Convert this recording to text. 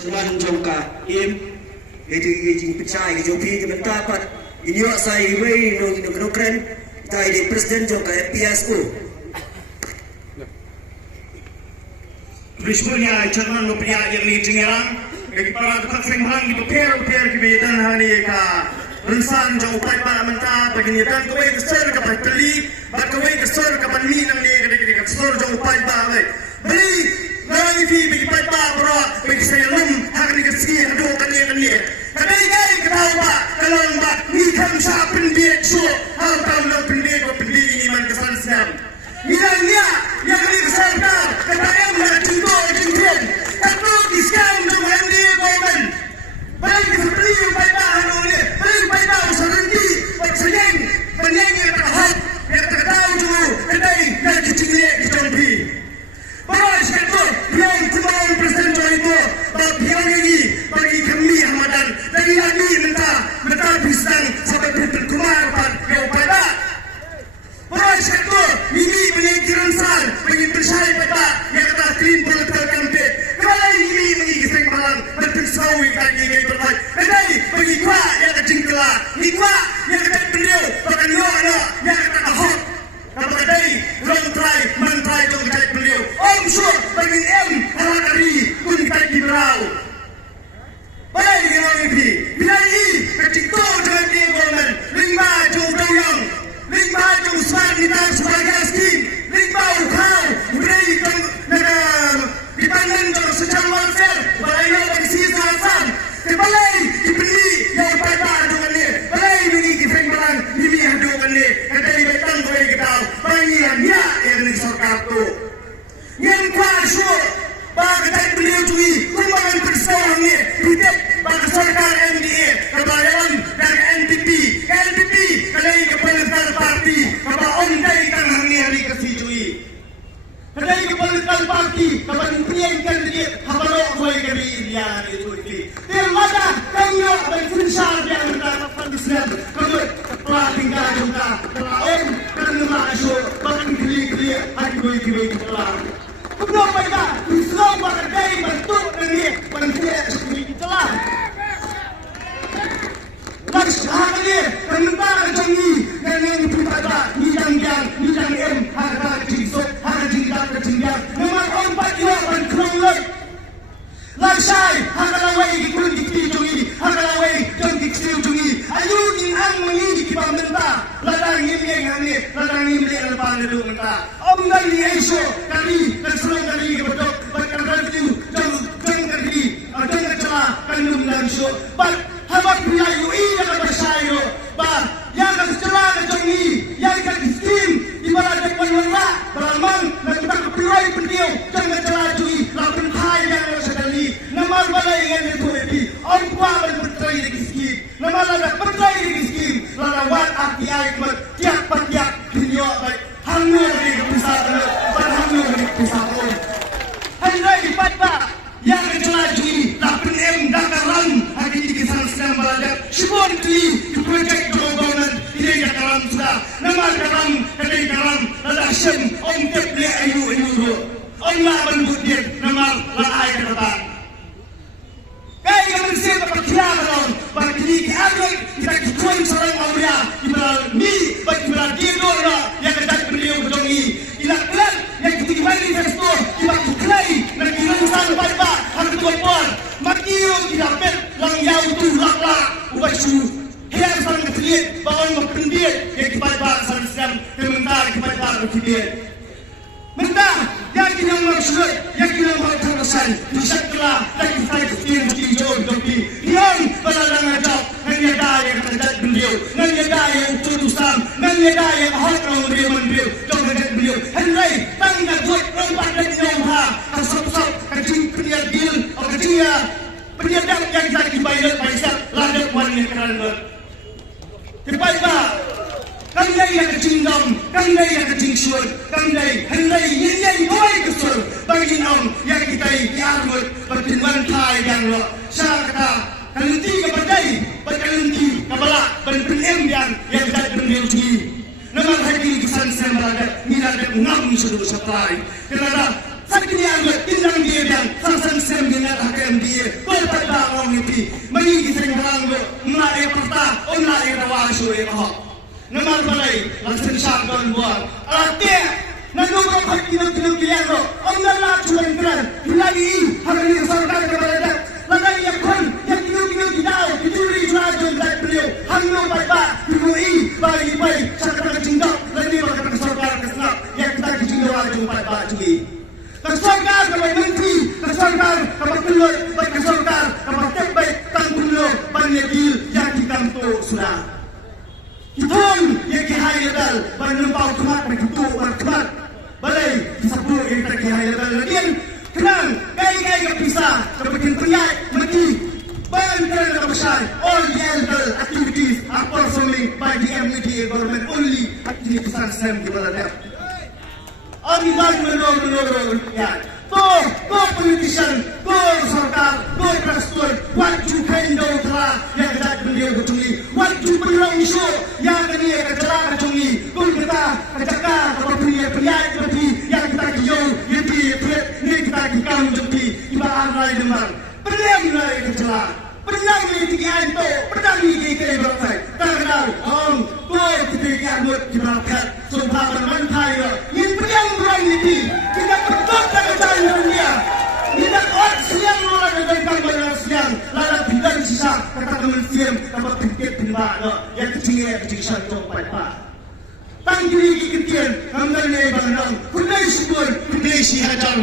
Tuan jongka im itu pecah itu jopi itu mendapat ini saya way no keren tadi presiden jongka FPSU Berikutnya Jerman mempunyai yang dijengarang bagi para tukang hang di per kebetulan hari ka rensan jauh pada mentah bagi dan kau kesor kapan beli kau kesor kapan minang ni ketika kesor jauh pada beli lagi bagi pada bro bagi saya hari kesini aduh kan ni kadai ketahu pak kalau pak ni kan siapa pendidik so hal tahu pendidik ini man kesan siam Milanya yang diserta kata yang bercinta cincin tentu diskam dengan dia government baik seperti pada anu ni baik pada serenti baik seneng yang terhad yang tertahu dulu kedai dan kecilnya dicontohi bahawa sektor yang kembali presiden itu bagian lagi bagi kami Hamadan dari lagi minta pisang sampai berkumar pada Bahawa sektor ini penyikiran sal pengintersai pada yang kata clean political campaign kalau ini mengiseng malam bertersawi kaki berbaik kedai bagi kuah yang kecingkela kuah yang kata beliau bahkan yang kata ahok kalau kedai long try mentry jom kata beliau om sure bagi halakari pun kata kibrau baik dengan ini bila ini kecingto dengan dia government lima jom doyong lima jom swan di dalam sebagai skim lima ukau beri di pandang jom secara welfare balai bagi sisa asam kebalai dibeli yang pada dengan ni balai bagi kifeng balang ini hadukan ni kadai betang boleh kita bagi yang yang disorkan tu yang kuasa bagi kadai beliau cui kumpulan persoalan ni tidak bagi serkan MDA kebayaran dan NPP kadai kepolisian parti kaba ondai kan hari kasih cui kadai kepolisian parti kaba impian kandidate habaro boy kami dia itu termada kanya dan sinsar yang mendapat Islam kalau pelatihan juga kalau kerana masuk bahkan kili hari boy kelar Kenapa kita Islam berdaya bentuk ini penting sekali kelar Laksana tentang janji dan yang berkata nijang harga jingsok harga jingkat kejingkat memang empat ilapan keranglet laksai harga lawai ikut dikijungi harga lawai dan dikijungi ayu inang mengingi kita mentah ladang imleng lepas itu mentah om dari Aisyah kami dan seluruh kami kebetul bahkan review jang kali jangan celah kandung dan show Habak Melayu ini yang bersayo, bah yang keselah kejongi, yang kestim, ibarat penyewa, beramang dan tak kepirai pendiu, jangan celajui, lakukan hal yang sedali, nama balai yang dipuji, orang tua berpercaya di skim, nama lada percaya di skim, lada wat arti ayat tiap dunia baik, hangur di kepisah, berhangur di kepisah pun, hari lagi pada yang celajui, lakukan dakaran, hari sedang belajar syukur di projek government ini karam sudah nama karam kedai karam lada syem om teple ayu om la bandut dia nama la ai kata kai yang siapa perkirakan bagi kita kita kuat sarang aulia kita ni bagi dia dora yang kedak beliau berjongi ilak pelan yang ketiga manifesto kita klai dan kita sang baik harus berbuat makiyo kita bet lang yau tu lakla ubah su hilang sang kecil bawang berpendidik yang kepada sang kementar kepada berpendidik mentah yang kita maksud yang kita maksudkan disaklah lagi saya kecil jauh dopi yang balalang ajak hanya daya kepada beliau hanya daya utusan hanya daya hak orang beliau jauh kepada beliau hendak tangga buat empat dan jauh asap kecil pendidik deal kecil penyedak yang kita dibayar pajak lanjut wanita kerana dibayar kandai yang kecingdam kandai yang kecingsuan kandai hendai yang doai kesur bagi nom yang kita diarut bertimbang thai yang lo syakata kalenti kepadai berkalenti kabala berpenem yang kita berdiri nama lagi kesan sembaga minat ngam sudah setai kerana sakit yang indang dia dan sang sem dengan akan dia ni pi mari kita ngarang lo mari perta on lari rawa sure ho namar balai langsung syargon buat ate nanu ko kino kilian lo on la chulen kran lagi hari sarkar ke balai lagi yakon yang kino kidau kituri jua jon dak beliau hanno bai kini bagi bai sarkar jinggau lagi bakal sarkar kesnak yang kita jinggau jon bai cumi Kesarkar kepada menteri, kesarkar kepada keluar, kesarkar kepada terbaik tanggulo banyakil yang dikantor sudah. Kitong yang kihai legal, banyak kemat berkutu berkemat, balai disebut yang tak kihai legal lagi. Kerang gay kepisah kepada pria mati, banyak besar all the illegal activities are performing by the MNT government only activities are sent to the left. Abi bagi menurut ya. Go politician, go sarkar, go presiden. What you kind of telah yang kita beliau kecungi. What you belong isu yang kini kecelah kecungi. Go kita kecakar kepada pria seperti yang kita kijau, yang ni kita kikam jempi. Ibarat lain demam. Pernah mulai kecelah. Pernah mulai tigaan to. Pernah mulai kiri bersai. Kadang-kadang go kita kiamut diberangkat. Sumpah bermantai yang yang berani ini tidak betul kerajaan dunia tidak orang siang orang yang banyak siang lalu bidang sisa kata kementerian dapat pikir pindah yang kecil jauh pada tangkiri kekitian ambil ni bandang kudai syukur kudai sihajar